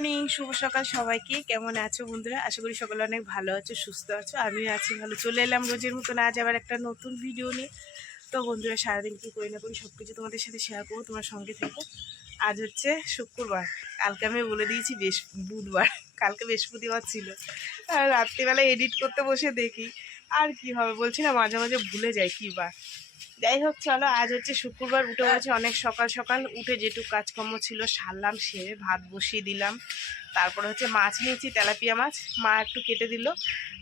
Morning, শুভ সকাল সবাইকে। কেমন আছো বন্ধুরা? আশা করি সকলে অনেক ভালো আছো, সুস্থ আছো। আমিও আছি ভালো। চলে এলাম রোজের মতন আজ আবার একটা নতুন ভিডিও নিয়ে। তো বন্ধুরা, সারাদিন কী করি না করি সব কিছু তোমাদের সাথে শেয়ার করবো, তোমার সঙ্গে থেকো। আজ হচ্ছে শুক্রবার, কালকে আমি বলে দিয়েছি বুধবার, কালকে বৃহস্পতিবার ছিল। আর রাত্রিবেলা এডিট করতে বসে দেখি আর কি হবে, বলছি না মাঝে মাঝে ভুলে যাই কী বার। যাই হোক, চলো, আজ হচ্ছে শুক্রবার। উঠে পড়েছি অনেক সকাল সকাল। উঠে যেটুকু কাজকর্ম ছিল সারলাম, সেরে ভাত বসিয়ে দিলাম। তারপরে হচ্ছে মাছ নিয়েছি, তেলাপিয়া মাছ, মা একটু কেটে দিল।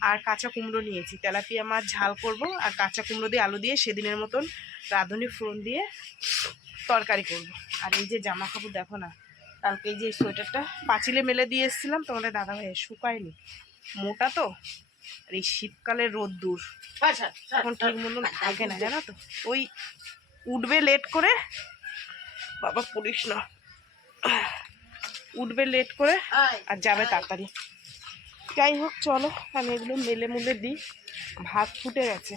আর কাঁচা কুমড়ো নিয়েছি, তেলাপিয়া মাছ ঝাল করব, আর কাঁচা কুমড়ো দিয়ে আলু দিয়ে সেদিনের মতন রাঁধুনি ফোড়ন দিয়ে তরকারি করব। আর এই যে জামা কাপড় দেখো না, কালকে এই যে সোয়েটারটা পাঁচিলে মেলে দিয়ে এসেছিলাম, তোমাদের দাদা ভাই শুকায়নি, মোটা তো। আর এই শীতকালের রোদ্দুর এখন ঠিক মতন থাকে না, জানো তো। ওই উঠবে লেট করে, বাবা পড়িস না, উঠবে লেট করে আর যাবে তাড়াতাড়ি। যাই হোক, চলো আমি এগুলো মেলে মুলে দিই। ভাত ফুটে গেছে,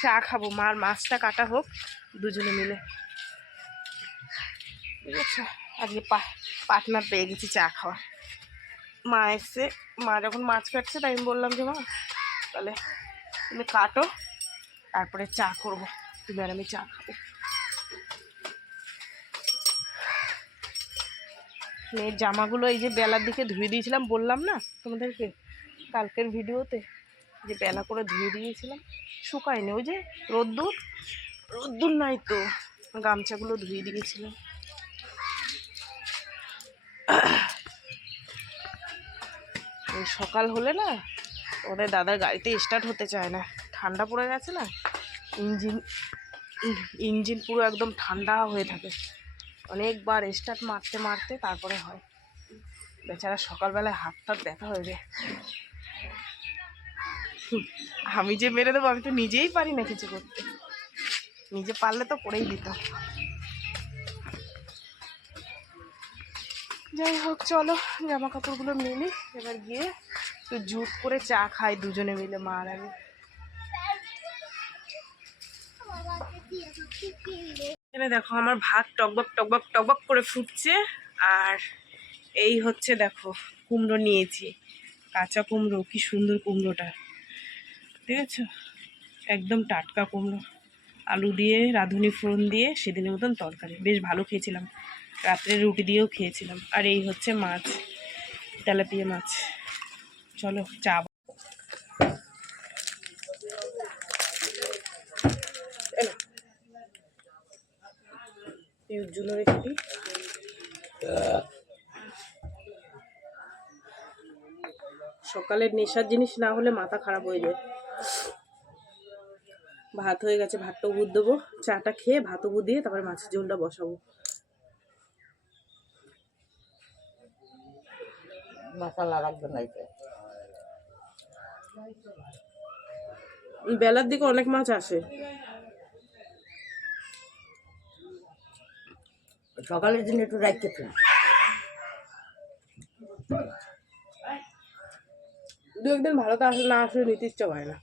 চা খাবো। মার মাছটা কাটা হোক, দুজনে মিলে, ঠিক আছে। আজকে পার্টনার পেয়ে গেছি চা খাওয়া। মা এসছে, মা যখন মাছ কাটছে তাই আমি বললাম যে মা তাহলে তুমি কাটো, তারপরে চা করবো, তুমি আর আমি চা খাবো। মেয়ের জামাগুলো এই যে বেলার দিকে ধুয়ে দিয়েছিলাম, বললাম না তোমাদেরকে কালকের ভিডিওতে, যে বেলা করে ধুয়ে দিয়েছিলাম, শুকায়নি। ওই যে রোদ্দুর রোদ্দুর নাই তো, গামছাগুলো ধুয়ে দিয়েছিলাম। ওই সকাল হলে না ওদের দাদার গাড়িতে স্টার্ট হতে চায় না, ঠান্ডা পড়ে গেছে না, ইঞ্জিন পুরো একদম ঠান্ডা হয়ে থাকে। অনেকবার স্টার্ট মারতে মারতে তারপরে হয়। বেচারা সকালবেলায় হাত টাত ব্যথা হয়ে যায়। আমি যে মেরে দেবো, আমি তো নিজেই পারি না কিছু করতে, নিজে পারলে তো করেই দিতাম। যাই হোক, চলো জামা কাপড়গুলো মেলি, এবার গিয়ে একটু জুট করে চা খাই দুজনে মিলে, মা আর আমি। এখানে দেখো আমার ভাত টকবক টকবক টকবক করে ফুটছে। আর এই হচ্ছে দেখো কুমড়ো নিয়েছি, কাঁচা কুমড়ো, কি সুন্দর কুমড়োটা, ঠিক আছে, একদম টাটকা কুমড়ো। আলু দিয়ে রাঁধুনি ফোড়ন দিয়ে সেদিনের মতন তরকারি, বেশ ভালো খেয়েছিলাম, রাত্রে রুটি দিয়েও খেয়েছিলাম। আর এই হচ্ছে মাছ, তেলাপিয়া মাছ। চলো চা জন্য রেখে দিই। সকালের নেশার জিনিস না হলে মাথা খারাপ হয়ে যায়। ভাত হয়ে গেছে, ভাতটা উবুর দেবো, চাটা খেয়ে ভাত উবুর দিয়ে তারপরে মাছের ঝোলটা বসাবো। মশলা রাখবে না, বেলার দিকে অনেক মাছ আসে, সকালের দিন একটু রাখতে দু একদিন ভালো তো আসলে, না আসলে নিতে ইচ্ছা হয় না।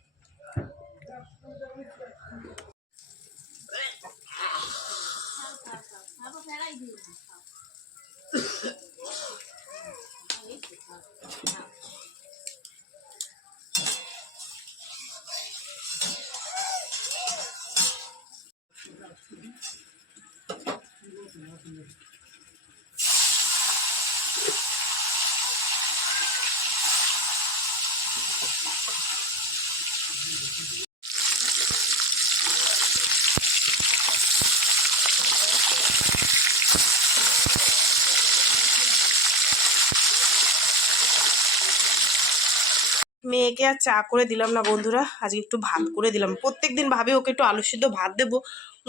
মেয়েকে আর চা করে দিলাম না বন্ধুরা, আজকে একটু ভাত করে দিলাম। প্রত্যেকদিন ভাবি ওকে একটু আলু সিদ্ধ ভাত দেবো,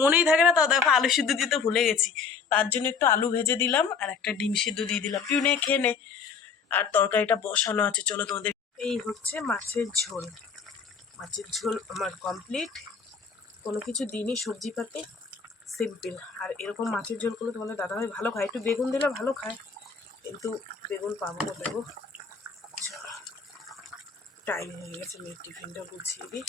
মনেই থাকে না, তাও দেখো আলু সিদ্ধ দিতে ভুলে গেছি। তার জন্য একটু আলু ভেজে দিলাম আর একটা ডিম সিদ্ধ দিয়ে দিলাম, পিউ নে খেয়ে নে। আর তরকারিটা বসানো আছে, চলো তোমাদের। এই হচ্ছে মাছের ঝোল, মাছের ঝোল আমার কমপ্লিট, কোনো কিছু দিনই সবজিপাতি, সিম্পল। আর এরকম মাছের ঝোলগুলো তোমাদের দাদাভাই ভালো খায়, একটু বেগুন দিলে ভালো খায়, কিন্তু বেগুন পাবো না দেবো। টাইম হয়ে গেছে, মেয়ের টিফিনটা গুছিয়ে দিই,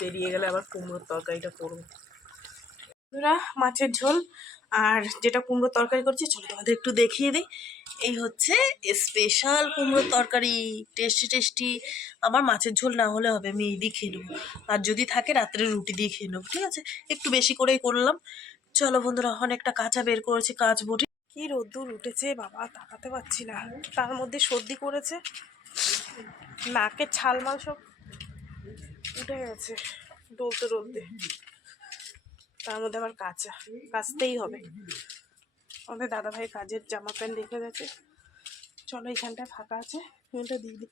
বেরিয়ে গেলে আবার কুমড়োর তরকারিটা করবো। মাছের ঝোল আর যেটা কুমড়োর তরকারি করছি চলো তোমাদের একটু দেখিয়ে দিই। এই হচ্ছে স্পেশাল কুমড়োর তরকারি, টেস্টি টেস্টি। আমার মাছের ঝোল না হলে হবে, আমি এই দিয়ে খেয়ে নেবো। আর যদি থাকে রাত্রে রুটি দিয়ে খেয়ে নেবো, ঠিক আছে? একটু বেশি করেই করলাম। চলো বন্ধুরা, অনেকটা কাঁচা বের করেছি, কাঁচ বটি। কি রোদ্দুর উঠেছে বাবা, তাকাতে পারছি না। তার মধ্যে সর্দি করেছে, নাকের ছালমাল সব উঠে গেছে ডলতে ডলতে। তার মধ্যে আবার কাঁচা, কাচতেই হবে। আমাদের দাদাভাই কাজের জামা প্যান্ট রেখে গেছে। চলো এইখানটায় ফাঁকা আছে, ওইটা দিয়ে দিই।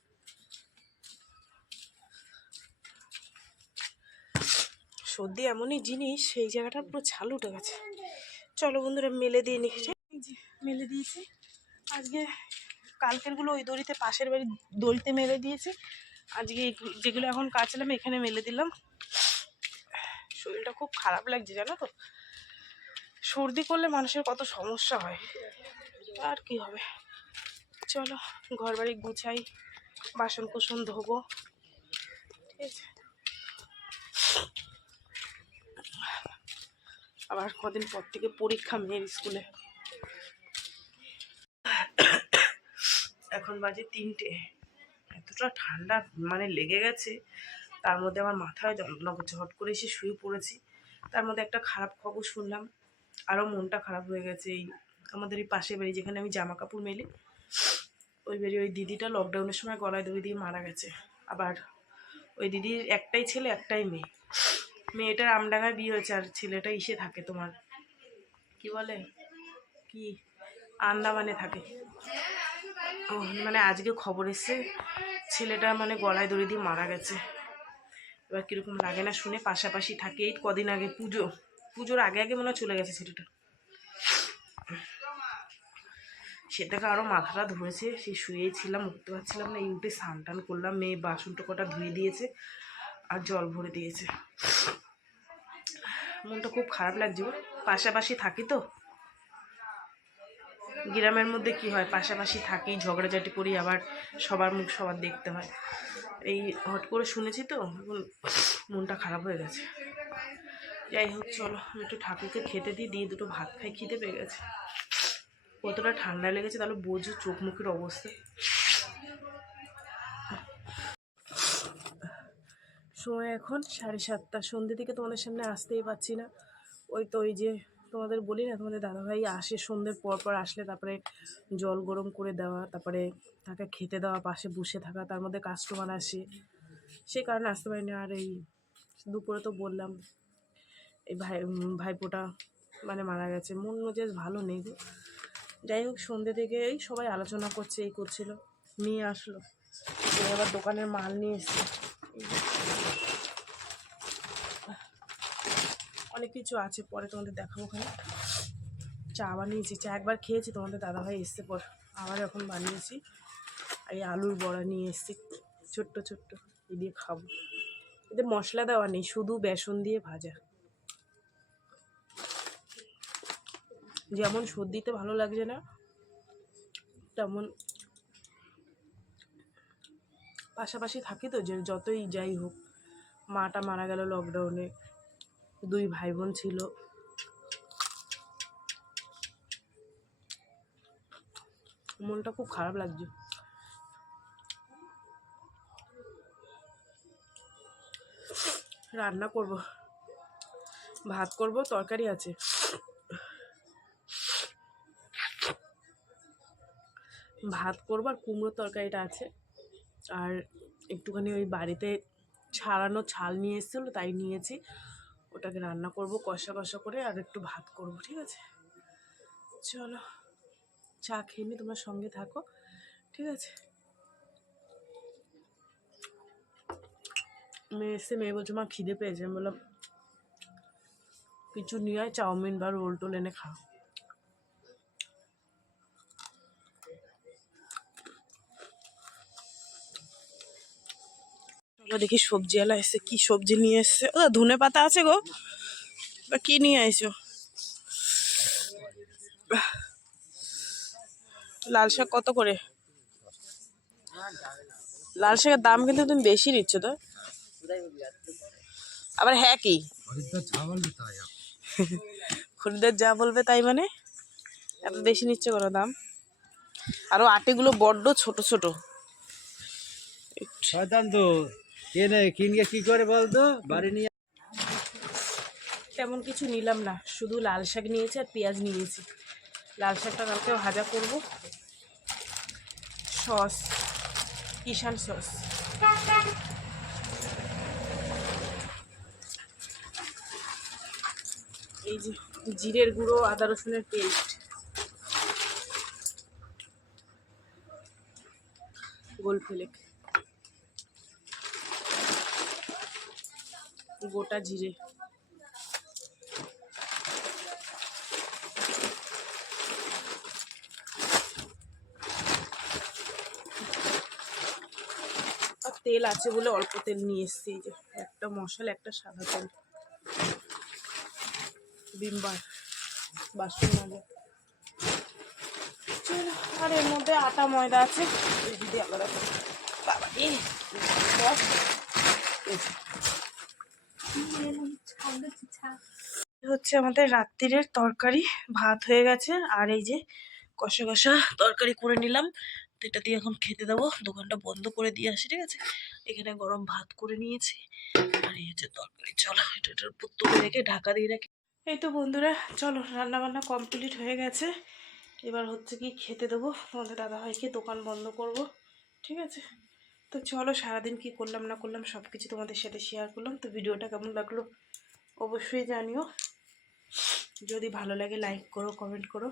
সর্দি এমনই জিনিস, সেই জায়গাটা পুরো ছাল উঠে গেছে। চলো বন্ধুরা মেলে দিয়ে নি, মেলে দিয়েছি। আজকে কালকেরগুলো ওই দড়িতে, পাশের বাড়ির দড়িতে মেলে দিয়েছি। আজকে যেগুলো এখন কাচলাম এখানে মেলে দিলাম। শরীরটা খুব খারাপ লাগছে জানো তো। সর্দি করলে মানুষের কত সমস্যা হয়, আর কি হবে। চলো ঘর বাড়ি গুছাই, বাসন কুসন ধোবো, ঠিক আছে? আবার কদিন পর থেকে পরীক্ষা মেয়ের স্কুলে। এখন বাজে 3টে। এতটা ঠান্ডা মানে লেগে গেছে, তার মধ্যে আমার মাথায় যন্ত্রণা করছে। হট করে এসে শুয়ে পড়েছি। তার মধ্যে একটা খারাপ খবর শুনলাম, আরও মনটা খারাপ হয়ে গেছে। এই আমাদের এই পাশের বাড়ি যেখানে আমি জামা কাপড় মেলি, ওই বাড়ি ওই দিদিটা লকডাউনের সময় গলায় দড়ি দিয়ে মারা গেছে। আবার ওই দিদির একটাই ছেলে একটাই মেয়ে। মেয়েটার আমডাঙ্গায় বিয়ে হয়েছে, আর ছেলেটা ইসে থাকে তোমার কি বলে, কি আন্দামানে থাকে। মানে আজকে খবর এসছে ছেলেটা মানে গলায় দড়ি দিয়ে মারা গেছে। এবার কীরকম লাগে না শুনে। পাশাপাশি থাকে, এই কদিন আগে পুজোর আগে আগে মনে হয় চলে গেছে ছেলেটা। সেটাকে আরও মাথাটা ধরেছে। সে শুয়েই ছিলাম, উঠতে পারছিলাম না। এই উঠে স্নান টান করলাম, মেয়ে বাসন টোকটা ধুয়ে দিয়েছে আর জল ভরে দিয়েছে। মনটা খুব খারাপ লাগছে। পাশাপাশি থাকি তো, গ্রামের মধ্যে কি হয়, পাশাপাশি থাকি, ঝগড়াঝাটি করি, আবার সবার মুখ সবার দেখতে হয়। এই হট করে শুনেছি তো, এখন মনটা খারাপ হয়ে গেছে। যাই হোক চলো, আমি একটু ঠাকুরকে খেতে দিয়ে দুটো ভাত খাই, খিদে পেয়ে গেছে। কতটা ঠান্ডা লেগেছে তাহলে বোঝো, চোখ মুখের অবস্থা। সময় এখন 7:30। সন্ধ্যে থেকে তোমাদের সামনে আসতেই পারছি না। ওই তো ওই যে তোমাদের বলি না, তোমাদের দাদাভাই আসে সন্ধ্যের পর পর, আসলে তারপরে জল গরম করে দেওয়া, তারপরে তাকে খেতে দেওয়া, পাশে বসে থাকা। তার মধ্যে কাস্টমার আসে, সে কারণে আসতে পারিনি। আর এই দুপুরে তো বললাম এই ভাইপোটা মানে মারা গেছে, মন মেজাজ ভালো নেই গো। যাই হোক সন্ধ্যে থেকে এই সবাই আলোচনা করছে, এই করছিল। নিয়ে আসলো, আবার দোকানের মাল নিয়ে এসছে, অনেক কিছু আছে, পরে তোমাদের দেখাবো। ওখানে চা বানিয়েছি, চা একবার খেয়েছি তোমাদের দাদাভাই এসছে পর, আবার এখন বানিয়েছি। আর এই আলুর বড়া নিয়ে এসছি ছোট্ট ছোট্ট, এই দিয়ে খাবো। এতে মশলা দেওয়া নেই, শুধু বেসন দিয়ে ভাজা। যেমন সর্দিতে ভালো লাগছে না, তেমন পাশাপাশি থাকি তো, যে যতই যাই হোক। মাটা মারা গেল লকডাউনে, 2 ভাই বোন ছিল। মনটা খুব খারাপ লাগছে। রান্না করব, ভাত করব, তরকারি আছে। ভাত করবো আর কুমড়োর তরকারিটা আছে। আর একটুখানি ওই বাড়িতে ছাড়ানো ছাল নিয়ে এসেছিলো, তাই নিয়েছি। ওটাকে রান্না করব কষা কষা করে, আর একটু ভাত করব, ঠিক আছে? চলো চা খেয়ে নি, তোমার সঙ্গে থাকো, ঠিক আছে? মেয়ে এসে, মেয়ে বলছে মা খিদে পেয়েছে। আমি বললাম কিছু নিয়ে আয়, চাউমিন বা রোল টোল এনে খাও। দেখি সবজিওয়ালা এসে, কি সবজি নিয়ে এসছে। ও ধনে পাতা আছে গো, বা কি নিয়ে আইছো? লাল শাক কত করে? লাল শাকের দাম কিন্তু তুমি বেশি নিচ্ছ তো। আবার হ্যাঁ কি খরিদ্দার যা বলবে তাই মানে এত বেশি নিচ্ছে কোনো দাম। আরও আটিগুলো বড্ড ছোট ছোট। শয়তান তো কিনে কিনকে কি করে বলতো বাড়ি নিয়ে। তেমন কিছু নিলাম না, শুধু লাল শাক নিয়েছি আর পেঁয়াজ নিয়েছি। লাল শাকটা কালকে ভাজা করব। সস, কিষান সস। এই যে জিরের গুঁড়ো, আদা রসুনের পেস্ট, গোলফেলেক, গোটা জিরে, আর তেল আছে বলে অল্প তেল নিয়ে এসছি। এই যে একটা মশলা, একটা সাদা তেল, বিমবার, বাসন মাজা। চলো, আর এর মধ্যে আটা ময়দা আছে, দিয়ে আলাদা করে। বাবা রে, হচ্ছে আমাদের রাত্রিরের তরকারি। ভাত হয়ে গেছে, আর এই যে কষা কষা তরকারি করে নিলাম। তো এটা দিয়ে এখন খেতে দেবো। দোকানটা বন্ধ করে দিয়ে আসি, ঠিক আছে। এখানে গরম ভাত করে নিয়েছি, আর এই হচ্ছে তরকারি। চলো, এটার উপর তুলে রেখে ঢাকা দিয়ে রাখি। এই তো বন্ধুরা, চলো, রান্না বান্না কমপ্লিট হয়ে গেছে। এবার হচ্ছে কি খেতে দেবো। তোমাদের দাদাভাইকে দোকান বন্ধ করব, ঠিক আছে। তো চলো, সারাদিন কি করলাম না করলাম সব কিছু তোমাদের সাথে শেয়ার করলাম। তো ভিডিওটা কেমন লাগলো অবশ্যই জানিও। যদি ভালো লাগে লাইক করো, কমেন্ট করো,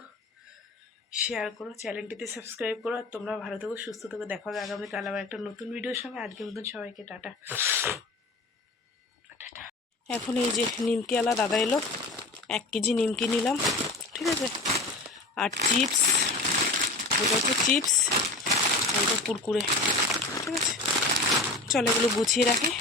শেয়ার করো, চ্যানেলটিতে সাবস্ক্রাইব করো। আর তোমরা ভালো থেকো, সুস্থ থেকো। দেখা হবে আগামীকাল আবার একটা নতুন ভিডিওর সঙ্গে। আজকের মতন সবাইকে টাটা। এখন এই যে নিমকি আলা দাদা এলো, 1 কেজি নিমকি নিলাম, ঠিক আছে। আর চিপস, ওটা হচ্ছে চিপস, আর এটা কুরকুরে, ঠিক আছে। চলো, এগুলো গুছিয়ে রাখি।